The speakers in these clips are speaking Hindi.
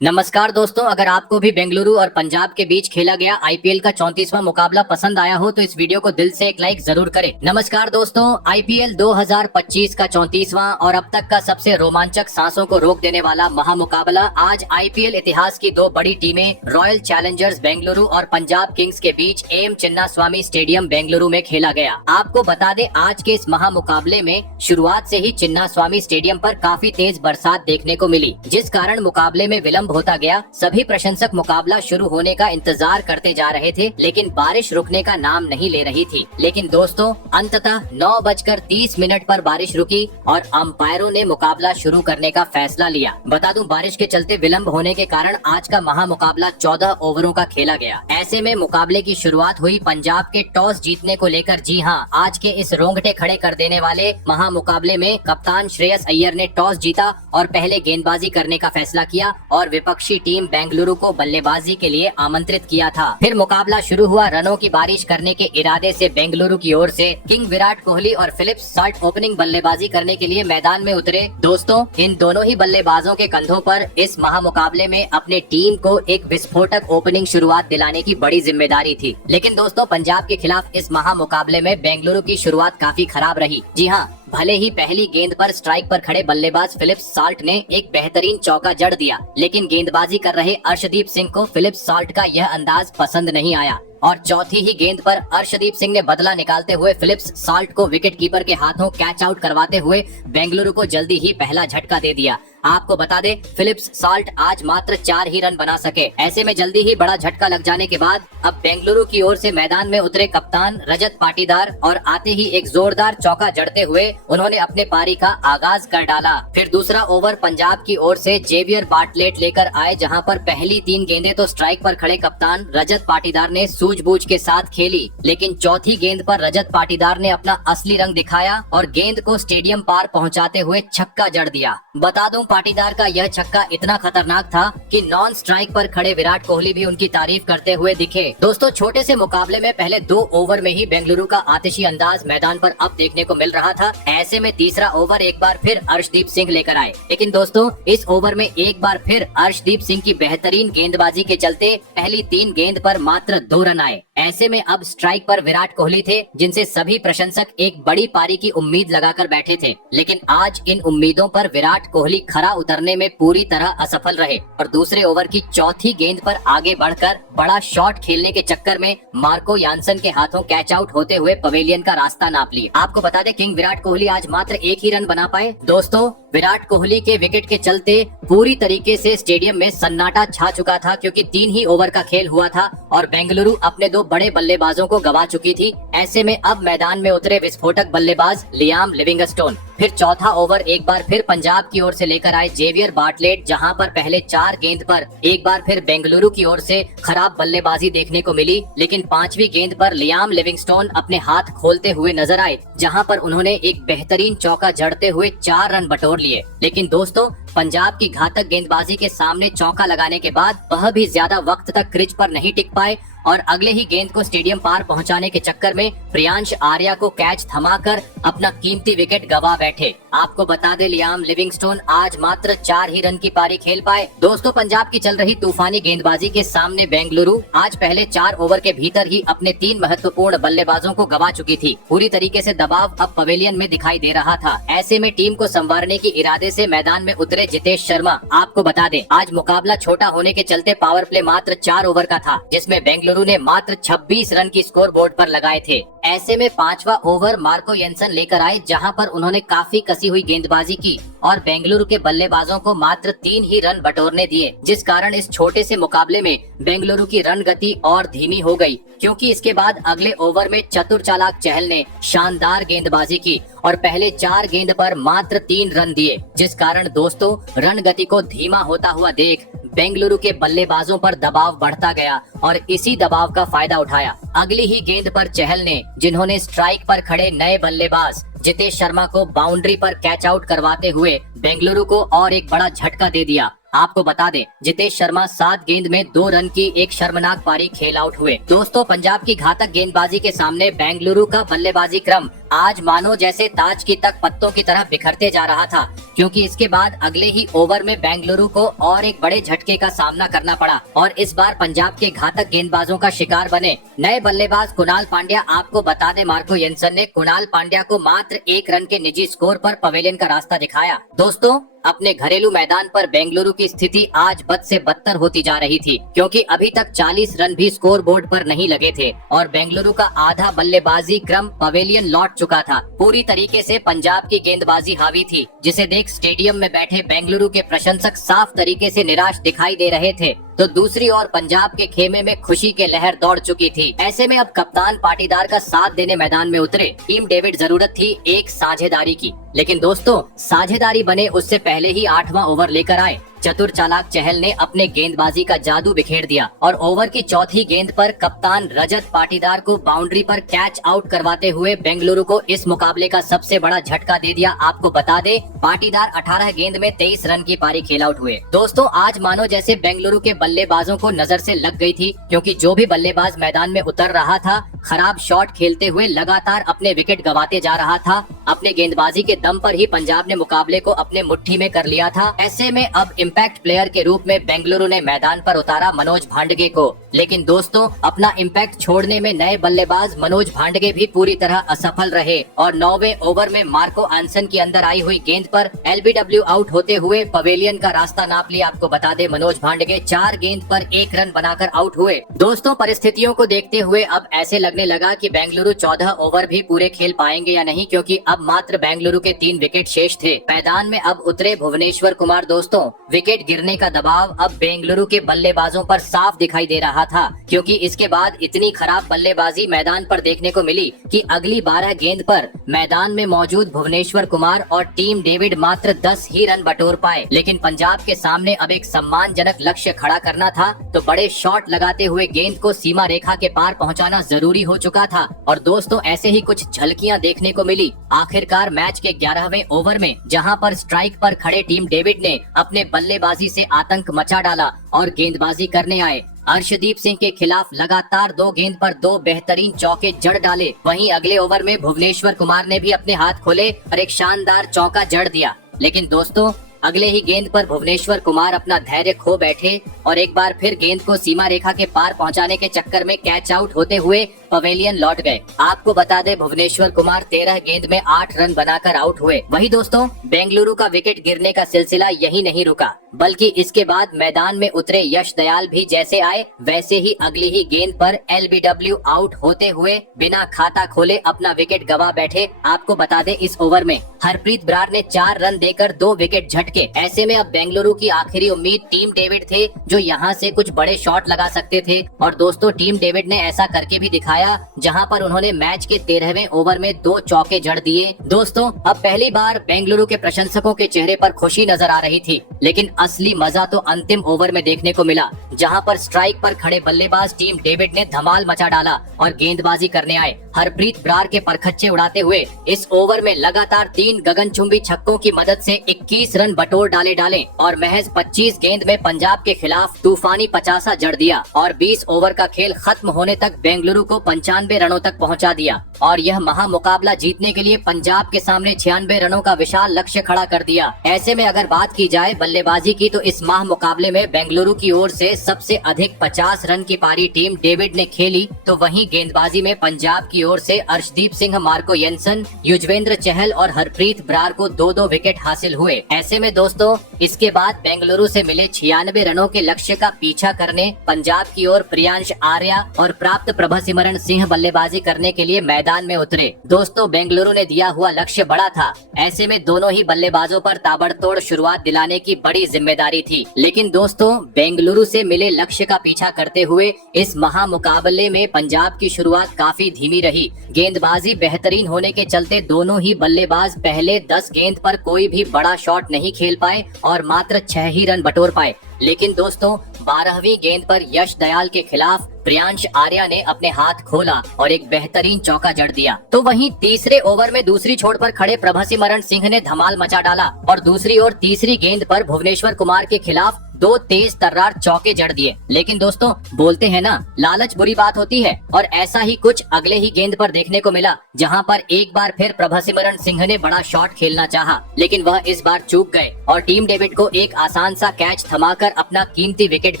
नमस्कार दोस्तों, अगर आपको भी बेंगलुरु और पंजाब के बीच खेला गया आईपीएल का 34वां मुकाबला पसंद आया हो तो इस वीडियो को दिल से एक लाइक जरूर करें। नमस्कार दोस्तों, आईपीएल 2025 का 34वां और अब तक का सबसे रोमांचक, सांसों को रोक देने वाला महामुकाबला आज आईपीएल इतिहास की दो बड़ी टीमें रॉयल चैलेंजर्स बेंगलुरु और पंजाब किंग्स के बीच एम चिन्नास्वामी स्टेडियम बेंगलुरु में खेला गया। आपको बता दें, आज के इस महामुकाबले में शुरुआत से ही चिन्नास्वामी स्टेडियम पर काफी तेज बरसात देखने को मिली, जिस कारण मुकाबले में विलंब होता गया। सभी प्रशंसक मुकाबला शुरू होने का इंतजार करते जा रहे थे, लेकिन बारिश रुकने का नाम नहीं ले रही थी। लेकिन दोस्तों, अंततः 9:30 पर बारिश रुकी और अंपायरों ने मुकाबला शुरू करने का फैसला लिया। बता दूं, बारिश के चलते विलंब होने के कारण आज का महामुकाबला 14 ओवरों का खेला गया। ऐसे में मुकाबले की शुरुआत हुई पंजाब के टॉस जीतने को लेकर। जी हां, आज के इस रोंगटे खड़े कर देने वाले महामुकाबले में कप्तान श्रेयस अय्यर ने टॉस जीता और पहले गेंदबाजी करने का फैसला किया और विपक्षी टीम बेंगलुरु को बल्लेबाजी के लिए आमंत्रित किया था। फिर मुकाबला शुरू हुआ। रनों की बारिश करने के इरादे से बेंगलुरु की ओर से किंग विराट कोहली और फिलिप्स साल्ट ओपनिंग बल्लेबाजी करने के लिए मैदान में उतरे। दोस्तों, इन दोनों ही बल्लेबाजों के कंधों पर इस महामुकाबले में अपने टीम को एक विस्फोटक ओपनिंग शुरुआत दिलाने की बड़ी जिम्मेदारी थी। लेकिन दोस्तों, पंजाब के खिलाफ इस महामुकाबले में बेंगलुरु की शुरुआत काफी खराब रही। जी हाँ, भले ही पहली गेंद पर स्ट्राइक पर खड़े बल्लेबाज फिलिप्स साल्ट ने एक बेहतरीन चौका जड़ दिया, लेकिन गेंदबाजी कर रहे अर्शदीप सिंह को फिलिप्स साल्ट का यह अंदाज पसंद नहीं आया और चौथी ही गेंद पर अर्शदीप सिंह ने बदला निकालते हुए फिलिप्स साल्ट को विकेट कीपर के हाथों कैच आउट करवाते हुए बेंगलुरु को जल्दी ही पहला झटका दे दिया। आपको बता दें, फिलिप्स साल्ट आज मात्र 4 ही रन बना सके। ऐसे में जल्दी ही बड़ा झटका लग जाने के बाद अब बेंगलुरु की ओर से मैदान में उतरे कप्तान रजत पाटीदार और आते ही एक जोरदार चौका जड़ते हुए उन्होंने अपने पारी का आगाज कर डाला। फिर दूसरा ओवर पंजाब की ओर से जेवियर बार्टलेट लेकर आए, जहां पर पहली 3 गेंदें तो स्ट्राइक पर खड़े कप्तान रजत पाटीदार ने सूझबूझ के साथ खेली, लेकिन चौथी गेंद पर रजत पाटीदार ने अपना असली रंग दिखाया और गेंद को स्टेडियम पार पहुंचाते हुए छक्का जड़ दिया। बता दूं, पाटीदार का यह छक्का इतना खतरनाक था कि नॉन स्ट्राइक पर खड़े विराट कोहली भी उनकी तारीफ करते हुए दिखे। दोस्तों, छोटे से मुकाबले में पहले 2 ओवर में ही बेंगलुरु का आतिशी अंदाज मैदान पर अब देखने को मिल रहा था। ऐसे में तीसरा ओवर एक बार फिर अर्शदीप सिंह लेकर आए, लेकिन दोस्तों, इस ओवर में एक बार फिर अर्शदीप सिंह की बेहतरीन गेंदबाजी के चलते पहली 3 गेंद पर मात्र 2 रन आए। ऐसे में अब स्ट्राइक पर विराट कोहली थे, जिनसे सभी प्रशंसक एक बड़ी पारी की उम्मीद लगाकर बैठे थे। लेकिन आज इन उम्मीदों पर विराट कोहली खरा उतरने में पूरी तरह असफल रहे और दूसरे ओवर की चौथी गेंद पर आगे बढ़कर बड़ा शॉट खेलने के चक्कर में मार्को यानसन के हाथों कैच आउट होते हुए पवेलियन का रास्ता नाप लिया। आपको बता दें, किंग विराट कोहली आज मात्र 1 ही रन बना पाए। दोस्तों, विराट कोहली के विकेट के चलते पूरी तरीके से स्टेडियम में सन्नाटा छा चुका था, क्योंकि 3 ही ओवर का खेल हुआ था और बेंगलुरु अपने 2 बड़े बल्लेबाजों को गवा चुकी थी। ऐसे में अब मैदान में उतरे विस्फोटक बल्लेबाज लियाम लिविंगस्टोन। फिर चौथा ओवर एक बार फिर पंजाब की ओर से लेकर आए जेवियर बार्टलेट, जहां पर पहले 4 गेंद पर एक बार फिर बेंगलुरु की ओर से खराब बल्लेबाजी देखने को मिली, लेकिन 5वीं गेंद पर लियाम लिविंगस्टोन अपने हाथ खोलते हुए नजर आए, जहां पर उन्होंने एक बेहतरीन चौका जड़ते हुए 4 रन बटोर लिए। लेकिन दोस्तों, पंजाब की घातक गेंदबाजी के सामने चौका लगाने के बाद वह भी ज्यादा वक्त तक क्रीज पर नहीं टिक पाए और अगले ही गेंद को स्टेडियम पार पहुंचाने के चक्कर में प्रियांश आर्या को कैच थमाकर अपना कीमती विकेट गवा बैठे। आपको बता दें, लियाम लिविंगस्टोन आज मात्र 4 ही रन की पारी खेल पाए। दोस्तों, पंजाब की चल रही तूफानी गेंदबाजी के सामने बेंगलुरु आज पहले 4 ओवर के भीतर ही अपने 3 महत्वपूर्ण बल्लेबाजों को गवा चुकी थी। पूरी तरीके से दबाव अब पवेलियन में दिखाई दे रहा था। ऐसे में टीम को संवारने की इरादे से मैदान में उतरे जितेश शर्मा। आपको बता दें, आज मुकाबला छोटा होने के चलते पावर प्ले मात्र 4 ओवर का था, जिसमें बेंगलुरु ने मात्र 26 रन की स्कोर बोर्ड पर लगाए थे। ऐसे में 5वां ओवर मार्को यानसन लेकर आए, जहां पर उन्होंने काफी कसी हुई गेंदबाजी की और बेंगलुरु के बल्लेबाजों को मात्र 3 ही रन बटोरने दिए, जिस कारण इस छोटे से मुकाबले में बेंगलुरु की रन गति और धीमी हो गई, क्योंकि इसके बाद अगले ओवर में चतुर चालाक चहल ने शानदार गेंदबाजी की और पहले 4 गेंद पर मात्र 3 रन दिए, जिस कारण दोस्तों, रन गति को धीमा होता हुआ देख बेंगलुरु के बल्लेबाजों पर दबाव बढ़ता गया और इसी दबाव का फायदा उठाया। अगली ही गेंद पर चहल ने, जिन्होंने स्ट्राइक पर खड़े नए बल्लेबाज जितेश शर्मा को बाउंड्री पर कैच आउट करवाते हुए बेंगलुरु को और एक बड़ा झटका दे दिया। आपको बता दें, जितेश शर्मा 7 गेंद में 2 रन की एक शर्मनाक पारी खेल आउट हुए। दोस्तों, पंजाब की घातक गेंदबाजी के सामने बेंगलुरु का बल्लेबाजी क्रम आज मानो जैसे ताज की तक पत्तों की तरह बिखरते जा रहा था, क्योंकि इसके बाद अगले ही ओवर में बेंगलुरु को और एक बड़े झटके का सामना करना पड़ा और इस बार पंजाब के घातक गेंदबाजों का शिकार बने नए बल्लेबाज कुणाल पांड्या। आपको बता दें, मार्को येन्सन ने कुणाल पांड्या को मात्र 1 रन के निजी स्कोर पर पवेलियन का रास्ता दिखाया। दोस्तों, अपने घरेलू मैदान पर बेंगलुरु की स्थिति आज बद से बदतर होती जा रही थी, क्योंकि अभी तक 40 रन भी स्कोर बोर्ड पर नहीं लगे थे और बेंगलुरु का आधा बल्लेबाजी क्रम पवेलियन लौट चुका था। पूरी तरीके से पंजाब की गेंदबाजी हावी थी, जिसे देख स्टेडियम में बैठे बेंगलुरु के प्रशंसक साफ तरीके से निराश दिखाई दे रहे थे। तो दूसरी ओर पंजाब के खेमे में खुशी की लहर दौड़ चुकी थी। ऐसे में अब कप्तान पाटीदार का साथ देने मैदान में उतरे। टीम डेविड जरूरत थी एक साझेदारी की, लेकिन दोस्तों साझेदारी बने उससे पहले ही 8वां ओवर लेकर आए। चतुर चालाक चहल ने अपने गेंदबाजी का जादू बिखेर दिया और ओवर की चौथी गेंद पर कप्तान रजत पाटीदार को बाउंड्री पर कैच आउट करवाते हुए बेंगलुरु को इस मुकाबले का सबसे बड़ा झटका दे दिया। आपको बता दे, पाटीदार 18 गेंद में 23 रन की पारी खेल आउट हुए। दोस्तों, आज मानो जैसे बेंगलुरु के बल्लेबाजों को नजर से लग गई थी, क्योंकि जो भी बल्लेबाज मैदान में उतर रहा था खराब शॉट खेलते हुए लगातार अपने विकेट गंवाते जा रहा था। अपने गेंदबाजी के दम पर ही पंजाब ने मुकाबले को अपने मुट्ठी में कर लिया था। ऐसे में अब इम्पैक्ट प्लेयर के रूप में बेंगलुरु ने मैदान पर उतारा मनोज भांडगे को, लेकिन दोस्तों अपना इम्पैक्ट छोड़ने में नए बल्लेबाज मनोज भांडगे भी पूरी तरह असफल रहे और 9वें ओवर में मार्को आंसन की अंदर आई हुई गेंद पर एलबीडब्ल्यू आउट होते हुए पवेलियन का रास्ता नाप लिया। आपको बता दे, मनोज भांडगे 4 गेंद पर 1 रन बनाकर आउट हुए। दोस्तों, परिस्थितियों को देखते हुए अब ऐसे लगने लगा कि बेंगलुरु 14 ओवर भी पूरे खेल पाएंगे या नहीं, क्योंकि अब मात्र बेंगलुरु के 3 विकेट शेष थे। मैदान में अब उतरे भुवनेश्वर कुमार। दोस्तों, विकेट गिरने का दबाव अब बेंगलुरु के बल्लेबाजों पर साफ दिखाई दे रहा था, क्योंकि इसके बाद इतनी खराब बल्लेबाजी मैदान पर देखने को मिली कि अगली 12 गेंद पर मैदान में मौजूद भुवनेश्वर कुमार और टीम डेविड मात्र 10 ही रन बटोर पाए। लेकिन पंजाब के सामने अब एक सम्मानजनक लक्ष्य खड़ा करना था, तो बड़े शॉट लगाते हुए गेंद को सीमा रेखा के पार पहुंचाना जरूरी हो चुका था। और दोस्तों, ऐसे ही कुछ झलकियां देखने को मिली आखिरकार मैच के 11वें ओवर में, जहां पर स्ट्राइक पर खड़े टीम डेविड ने अपने बल्लेबाजी से आतंक मचा डाला और गेंदबाजी करने आए। अर्शदीप सिंह के खिलाफ लगातार 2 गेंद पर 2 बेहतरीन चौके जड़ डाले। वहीं अगले ओवर में भुवनेश्वर कुमार ने भी अपने हाथ खोले और एक शानदार चौका जड़ दिया। लेकिन दोस्तों, अगले ही गेंद पर भुवनेश्वर कुमार अपना धैर्य खो बैठे और एक बार फिर गेंद को सीमा रेखा के पार पहुंचाने के चक्कर में कैच आउट होते हुए पवेलियन लौट गए। आपको बता दे, भुवनेश्वर कुमार 13 गेंद में 8 रन बनाकर आउट हुए। वही दोस्तों, बेंगलुरु का विकेट गिरने का सिलसिला यही नहीं रुका, बल्कि इसके बाद मैदान में उतरे यश दयाल भी जैसे आए वैसे ही अगली ही गेंद पर एलबीडब्ल्यू आउट होते हुए बिना खाता खोले अपना विकेट गवा बैठे। आपको बता दे, इस ओवर में हरप्रीत ब्रार ने 4 रन देकर 2 विकेट झटके। ऐसे में अब बेंगलुरु की आखिरी उम्मीद टीम डेविड थे, जो यहाँ से कुछ बड़े शॉट लगा सकते थे। और दोस्तों, टीम डेविड ने ऐसा करके भी दिखाया, जहां पर उन्होंने मैच के 13वें ओवर में 2 चौके जड़ दिए। दोस्तों, अब पहली बार बेंगलुरु के प्रशंसकों के चेहरे पर खुशी नजर आ रही थी, लेकिन असली मजा तो अंतिम ओवर में देखने को मिला, जहां पर स्ट्राइक पर खड़े बल्लेबाज टीम डेविड ने धमाल मचा डाला और गेंदबाजी करने आए। हरप्रीत ब्रार के परखच्चे उड़ाते हुए इस ओवर में लगातार 3 गगनचुंबी छक्कों की मदद से 21 रन बटोर डाले और महज 25 गेंद में पंजाब के खिलाफ तूफानी 50 जड़ दिया और 20 ओवर का खेल खत्म होने तक बेंगलुरु को 95 रनों तक पहुंचा दिया और यह महामुकाबला जीतने के लिए पंजाब के सामने 96 रनों का विशाल लक्ष्य खड़ा कर दिया। ऐसे में अगर बात की जाए बल्लेबाजी की, तो इस महामुकाबले में बेंगलुरु की ओर से सबसे अधिक 50 रन की पारी टीम डेविड ने खेली, तो वहीं गेंदबाजी में पंजाब की ओर से अर्शदीप सिंह, मार्को येन्सन, युजवेंद्र चहल और हरप्रीत ब्रार को 2-2 विकेट हासिल हुए। ऐसे में दोस्तों, इसके बाद बेंगलुरु से मिले 96 रनों के लक्ष्य का पीछा करने पंजाब की ओर प्रियांश आर्या और प्राप्त प्रभसिमरण सिंह बल्लेबाजी करने के लिए मैदान में उतरे। दोस्तों, बेंगलुरु ने दिया हुआ लक्ष्य बड़ा था, ऐसे में दोनों ही बल्लेबाजों पर ताबड़तोड़ शुरुआत दिलाने की बड़ी जिम्मेदारी थी। लेकिन दोस्तों, बेंगलुरु से मिले लक्ष्य का पीछा करते हुए इस महामुकाबले में पंजाब की शुरुआत काफी धीमी रही। गेंदबाजी बेहतरीन होने के चलते दोनों ही बल्लेबाज पहले 10 गेंद पर कोई भी बड़ा शॉट नहीं खेल पाए और मात्र 6 ही रन बटोर पाए। लेकिन दोस्तों, 12वीं गेंद पर यश दयाल के खिलाफ प्रियांश आर्या ने अपने हाथ खोला और एक बेहतरीन चौका जड़ दिया। तो वहीं तीसरे ओवर में दूसरी छोर पर खड़े प्रभसिमरण सिंह ने धमाल मचा डाला और दूसरी ओर तीसरी गेंद पर भुवनेश्वर कुमार के खिलाफ दो तेज तर्रार चौके जड़ दिए। लेकिन दोस्तों बोलते हैं ना, लालच बुरी बात होती है, और ऐसा ही कुछ अगले ही गेंद पर देखने को मिला, जहां पर एक बार फिर प्रभसिमरन सिंह ने बड़ा शॉट खेलना चाहा, लेकिन वह इस बार चूक गए और टीम डेविड को एक आसान सा कैच थमाकर अपना कीमती विकेट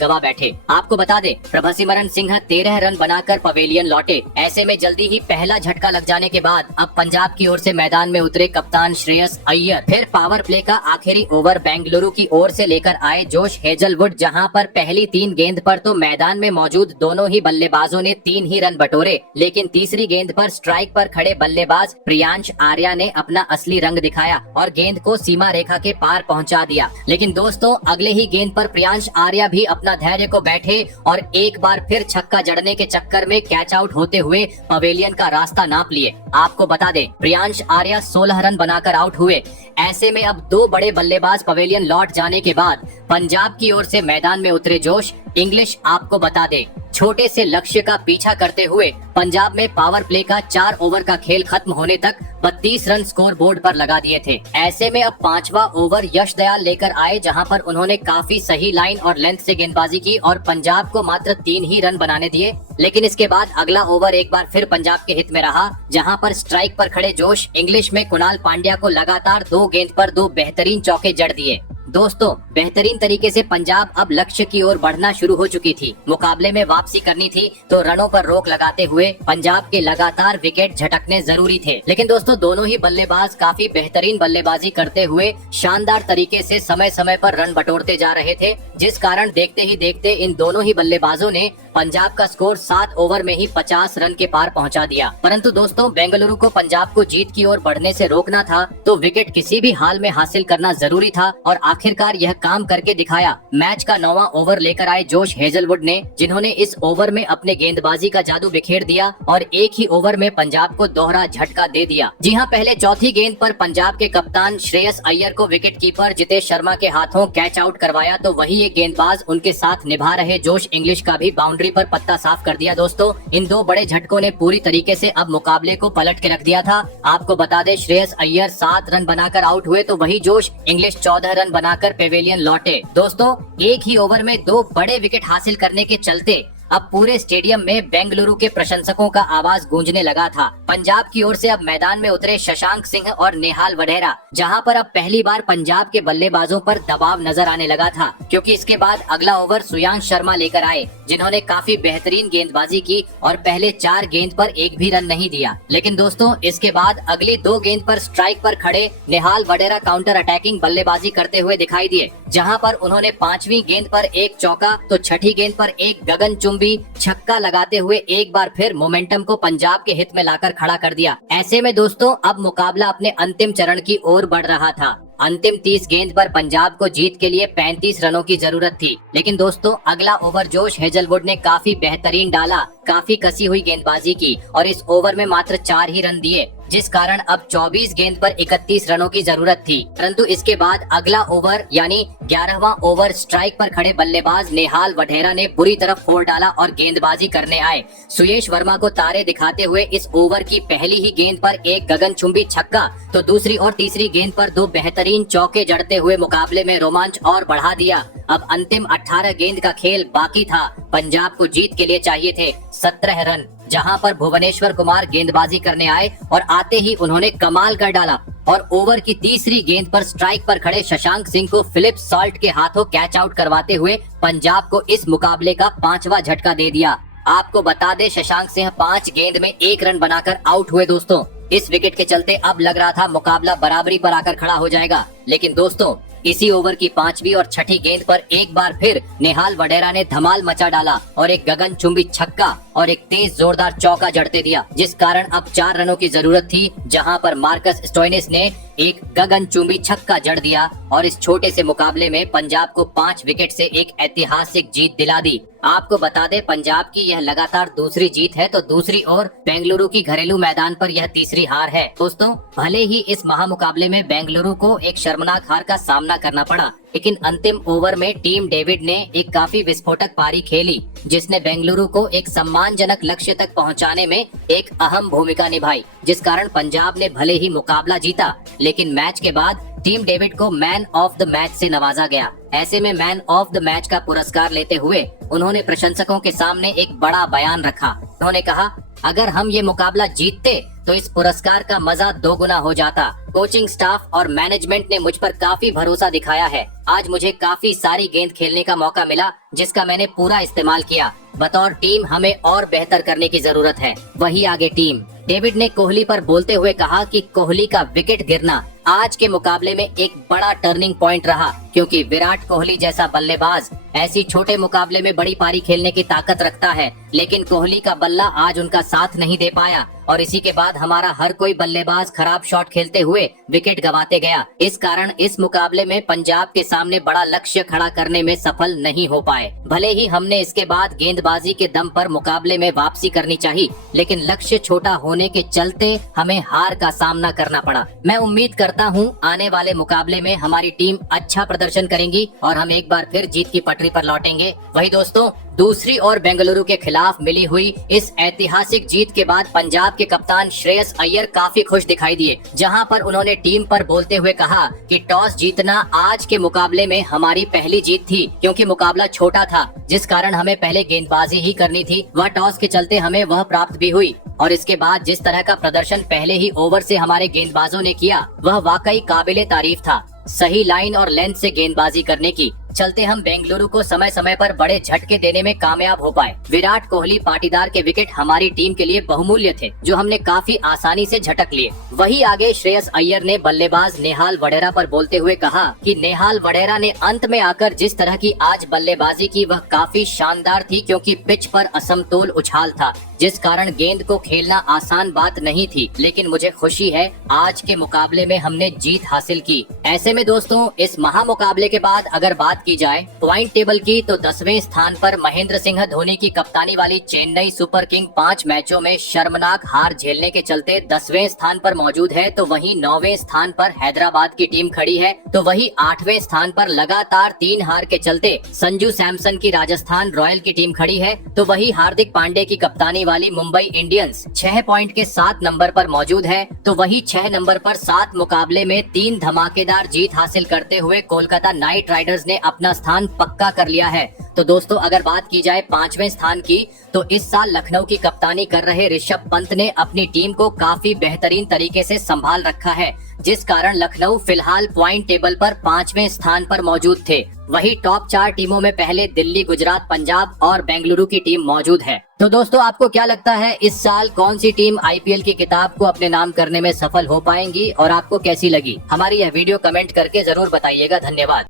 गवा बैठे। आपको बता दे, प्रभसिमरन सिंह 13 रन बनाकर पवेलियन लौटे। ऐसे में जल्दी ही पहला झटका लग जाने के बाद अब पंजाब की ओर से मैदान में उतरे कप्तान श्रेयस अय्यर। फिर पावर प्ले का आखिरी ओवर बेंगलुरु की ओर से लेकर आए जोश हेजलवुड, जहां पर पहली 3 गेंद पर तो मैदान में मौजूद दोनों ही बल्लेबाजों ने 3 ही रन बटोरे, लेकिन तीसरी गेंद पर स्ट्राइक पर खड़े बल्लेबाज प्रियांश आर्या ने अपना असली रंग दिखाया और गेंद को सीमा रेखा के पार पहुंचा दिया। लेकिन दोस्तों अगले ही गेंद पर प्रियांश आर्या भी अपना धैर्य को बैठे और एक बार फिर छक्का जड़ने के चक्कर में कैच आउट होते हुए पवेलियन का रास्ता नाप लिए। आपको बता दें, प्रियांश आर्या 16 रन बनाकर आउट हुए। ऐसे में अब 2 बड़े बल्लेबाज पवेलियन लौट जाने के बाद पंजाब की ओर से मैदान में उतरे जोश इंग्लिश। आपको बता दे, छोटे से लक्ष्य का पीछा करते हुए पंजाब में पावर प्ले का 4 ओवर का खेल खत्म होने तक 32 रन स्कोर बोर्ड पर लगा दिए थे। ऐसे में अब 5वां ओवर यश दयाल लेकर आए, जहां पर उन्होंने काफी सही लाइन और लेंथ से गेंदबाजी की और पंजाब को मात्र 3 ही रन बनाने दिए। लेकिन इसके बाद अगला ओवर एक बार फिर पंजाब के हित में रहा, जहां पर स्ट्राइक पर खड़े जोश इंग्लिश में कुणाल पांड्या को लगातार 2 गेंद पर 2 बेहतरीन चौके जड़ दिए। दोस्तों बेहतरीन तरीके से पंजाब अब लक्ष्य की ओर बढ़ना शुरू हो चुकी थी। मुकाबले में वापसी करनी थी तो रनों पर रोक लगाते हुए पंजाब के लगातार विकेट झटकने जरूरी थे। लेकिन दोस्तों दोनों ही बल्लेबाज काफी बेहतरीन बल्लेबाजी करते हुए शानदार तरीके से समय समय पर रन बटोरते जा रहे थे, जिस कारण देखते ही देखते इन दोनों ही बल्लेबाजों ने पंजाब का स्कोर 7 ओवर में ही 50 रन के पार पहुंचा दिया। परंतु दोस्तों बेंगलुरु को पंजाब को जीत की ओर बढ़ने से रोकना था तो विकेट किसी भी हाल में हासिल करना जरूरी था, और आखिरकार यह काम करके दिखाया। मैच का 9वां ओवर लेकर आए जोश हेजलवुड ने, जिन्होंने इस ओवर में अपने गेंदबाजी का जादू बिखेर दिया और एक ही ओवर में पंजाब को दोहरा झटका दे दिया। जी हां, पहले चौथी गेंद पर पंजाब के कप्तान श्रेयस अय्यर को विकेट कीपर जितेश शर्मा के हाथों कैच आउट करवाया, तो वही एक गेंदबाज उनके साथ निभा रहे जोश इंग्लिश का भी बाउंड्री पर पत्ता साफ कर दिया। दोस्तों इन 2 बड़े झटकों ने पूरी तरीके से अब मुकाबले को पलट के रख दिया था। आपको बता दें, श्रेयस अय्यर 7 रन बनाकर आउट हुए तो वही जोश इंग्लिश 14 रन बनाकर पेवेलियन लौटे। दोस्तों एक ही ओवर में 2 बड़े विकेट हासिल करने के चलते अब पूरे स्टेडियम में बेंगलुरु के प्रशंसकों का आवाज गूंजने लगा था। पंजाब की ओर से अब मैदान में उतरे शशांक सिंह और नेहाल वढेरा, जहां पर अब पहली बार पंजाब के बल्लेबाजों पर दबाव नजर आने लगा था, क्योंकि इसके बाद अगला ओवर सुयांश शर्मा लेकर आए, जिन्होंने काफी बेहतरीन गेंदबाजी की और पहले 4 गेंद पर एक भी रन नहीं दिया। लेकिन दोस्तों इसके बाद अगली 2 गेंद पर स्ट्राइक पर खड़े नेहाल वढेरा काउंटर अटैकिंग बल्लेबाजी करते हुए दिखाई दिए, जहां पर उन्होंने 5वीं गेंद पर एक चौका तो 6ठी गेंद पर एक गगनचुंबी छक्का लगाते हुए एक बार फिर मोमेंटम को पंजाब के हित में लाकर खड़ा कर दिया। ऐसे में दोस्तों अब मुकाबला अपने अंतिम चरण की ओर बढ़ रहा था। अंतिम 30 गेंद पर पंजाब को जीत के लिए 35 रनों की जरूरत थी। लेकिन दोस्तों अगला ओवर जोश हेजलवुड ने काफी बेहतरीन डाला, काफी कसी हुई गेंदबाजी की और इस ओवर में मात्र 4 ही रन दिए, जिस कारण अब 24 गेंद पर 31 रनों की जरूरत थी। परंतु इसके बाद अगला ओवर यानी 11वां ओवर स्ट्राइक पर खड़े बल्लेबाज नेहाल वढेरा ने बुरी तरह फोड़ डाला और गेंदबाजी करने आए। सुयश वर्मा को तारे दिखाते हुए इस ओवर की पहली ही गेंद पर एक गगनचुंबी छक्का तो दूसरी और तीसरी गेंद पर 2 बेहतरीन चौके जड़ते हुए मुकाबले में रोमांच और बढ़ा दिया। अब अंतिम 18 गेंद का खेल बाकी था। पंजाब को जीत के लिए चाहिए थे 17 रन, जहां पर भुवनेश्वर कुमार गेंदबाजी करने आए और आते ही उन्होंने कमाल कर डाला और ओवर की तीसरी गेंद पर स्ट्राइक पर खड़े शशांक सिंह को फिलिप सॉल्ट के हाथों कैच आउट करवाते हुए पंजाब को इस मुकाबले का 5वां झटका दे दिया। आपको बता दें, शशांक सिंह 5 गेंद में 1 रन बनाकर आउट हुए। दोस्तों इस विकेट के चलते अब लग रहा था मुकाबला बराबरी पर आकर खड़ा हो जाएगा, लेकिन दोस्तों इसी ओवर की 5वीं और 6ठी गेंद पर एक बार फिर नेहाल वढेरा ने धमाल मचा डाला और एक गगनचुंबी छक्का और एक तेज जोरदार चौका जड़ते दिया, जिस कारण अब 4 रनों की जरूरत थी, जहां पर मार्कस स्टोइनिस ने एक गगनचुंबी छक्का जड़ दिया और इस छोटे से मुकाबले में पंजाब को 5 विकेट से एक ऐतिहासिक जीत दिला दी। आपको बता दें, पंजाब की यह लगातार दूसरी जीत है तो दूसरी ओर बेंगलुरु की घरेलू मैदान पर यह तीसरी हार है। दोस्तों भले ही इस महामुकाबले में बेंगलुरु को एक शर्मनाक हार का सामना करना पड़ा, लेकिन अंतिम ओवर में टीम डेविड ने एक काफी विस्फोटक पारी खेली, जिसने बेंगलुरु को एक सम्मानजनक लक्ष्य तक पहुंचाने में एक अहम भूमिका निभाई, जिस कारण पंजाब ने भले ही मुकाबला जीता, लेकिन मैच के बाद टीम डेविड को मैन ऑफ द मैच से नवाजा गया। ऐसे में मैन ऑफ द मैच का पुरस्कार लेते हुए उन्होंने प्रशंसकों के सामने एक बड़ा बयान रखा। उन्होंने कहा, अगर हम ये मुकाबला जीतते तो इस पुरस्कार का मजा दोगुना हो जाता। कोचिंग स्टाफ और मैनेजमेंट ने मुझ पर काफी भरोसा दिखाया है। आज मुझे काफी सारी गेंद खेलने का मौका मिला जिसका मैंने पूरा इस्तेमाल किया। बतौर टीम हमें और बेहतर करने की जरूरत है। वही आगे टीम। डेविड ने कोहली पर बोलते हुए कहा कि कोहली का विकेट गिरना आज के मुकाबले में एक बड़ा टर्निंग पॉइंट रहा, क्योंकि विराट कोहली जैसा बल्लेबाज ऐसी छोटे मुकाबले में बड़ी पारी खेलने की ताकत रखता है, लेकिन कोहली का बल्ला आज उनका साथ नहीं दे पाया और इसी के बाद हमारा हर कोई बल्लेबाज खराब शॉट खेलते हुए विकेट गंवाते गया। इस कारण इस मुकाबले में पंजाब के सामने बड़ा लक्ष्य खड़ा करने में सफल नहीं हो पाए। भले ही हमने इसके बाद गेंदबाजी के दम पर मुकाबले में वापसी करनी चाहिए, लेकिन लक्ष्य छोटा होने के चलते हमें हार का सामना करना पड़ा। मैं उम्मीद करता हूं आने वाले मुकाबले में हमारी टीम अच्छा प्रदर्शन करेंगी और हम एक बार फिर जीत की पटरी पर लौटेंगे। वही दोस्तों, दूसरी ओर बेंगलुरु के खिलाफ मिली हुई इस ऐतिहासिक जीत के बाद पंजाब के कप्तान श्रेयस अय्यर काफी खुश दिखाई दिए, जहां पर उन्होंने टीम पर बोलते हुए कहा कि टॉस जीतना आज के मुकाबले में हमारी पहली जीत थी, क्योंकि मुकाबला छोटा था जिस कारण हमें पहले गेंदबाजी ही करनी थी। वह टॉस के चलते हमें वह प्राप्त भी हुई और इसके बाद जिस तरह का प्रदर्शन पहले ही ओवर से हमारे गेंदबाजों ने किया वह वाकई काबिले तारीफ था। सही लाइन और लेंथ से गेंदबाजी करने की चलते हम बेंगलुरु को समय समय पर बड़े झटके देने में कामयाब हो पाए। विराट कोहली पाटीदार के विकेट हमारी टीम के लिए बहुमूल्य थे, जो हमने काफी आसानी से झटक लिए। वही आगे श्रेयस अय्यर ने बल्लेबाज नेहाल वडेरा पर बोलते हुए कहा कि नेहाल वडेरा ने अंत में आकर जिस तरह की आज बल्लेबाजी की वह काफी शानदार थी, क्योंकि पिच पर असमतोल उछाल था जिस कारण गेंद को खेलना आसान बात नहीं थी, लेकिन मुझे खुशी है आज के मुकाबले में हमने जीत हासिल की। ऐसे में दोस्तों, इस महामुकाबले के बाद अगर बात की जाए पॉइंट टेबल की, तो 10वें स्थान पर महेंद्र सिंह धोनी की कप्तानी वाली चेन्नई सुपर किंग 5 मैचों में शर्मनाक हार झेलने के चलते 10वें स्थान पर मौजूद है। तो वहीं 9वें स्थान पर हैदराबाद की टीम खड़ी है। तो वहीं 8वें स्थान पर लगातार 3 हार के चलते संजू सैमसन की राजस्थान रॉयल की टीम खड़ी है। तो वहीं हार्दिक पांड्या की कप्तानी वाली मुंबई इंडियंस 6 पॉइंट के 7 नंबर पर मौजूद है। तो वही 6 नंबर पर 7 मुकाबले में 3 धमाकेदार जीत हासिल करते हुए कोलकाता नाइट राइडर्स ने अपना स्थान पक्का कर लिया है। तो दोस्तों, अगर बात की जाए 5वें स्थान की, तो इस साल लखनऊ की कप्तानी कर रहे ऋषभ पंत ने अपनी टीम को काफी बेहतरीन तरीके से संभाल रखा है, जिस कारण लखनऊ फिलहाल पॉइंट टेबल पर 5वें स्थान पर मौजूद थे। वही टॉप 4 टीमों में पहले दिल्ली, गुजरात, पंजाब और बेंगलुरु की टीम मौजूद है। तो दोस्तों, आपको क्या लगता है इस साल कौन सी टीम आईपीएल की किताब को अपने नाम करने में सफल हो पाएंगी और आपको कैसी लगी? हमारी यह वीडियो कमेंट करके जरूर बताइएगा। धन्यवाद।